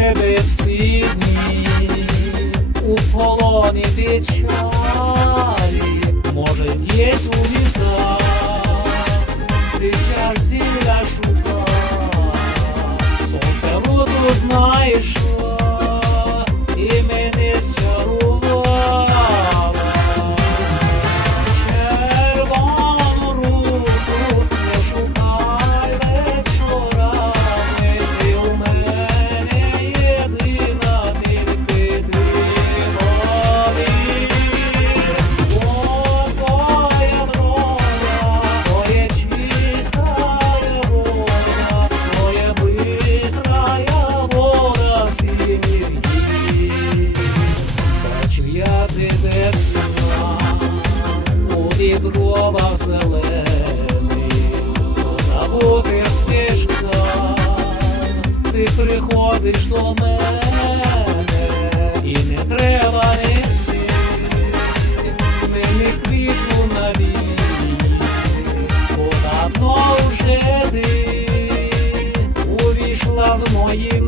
тебе всі дні, у полоні печалі, може, десь у лісах, ти чарсіля шукав, сонце воду знайшла, і мене зчарувала. Червону руку не шукай вечорами, ти у мене єдина, тільки ти повір. Бо твоя доля, твоя чистая вода, твоя бистрая вода синіх днів. Бачу я тебе всегда у вітровах зелених, по забутих стежках, ти приходиш до мене, і не треба нести мені квітку на війні, бо давно вже ти увійшла в мої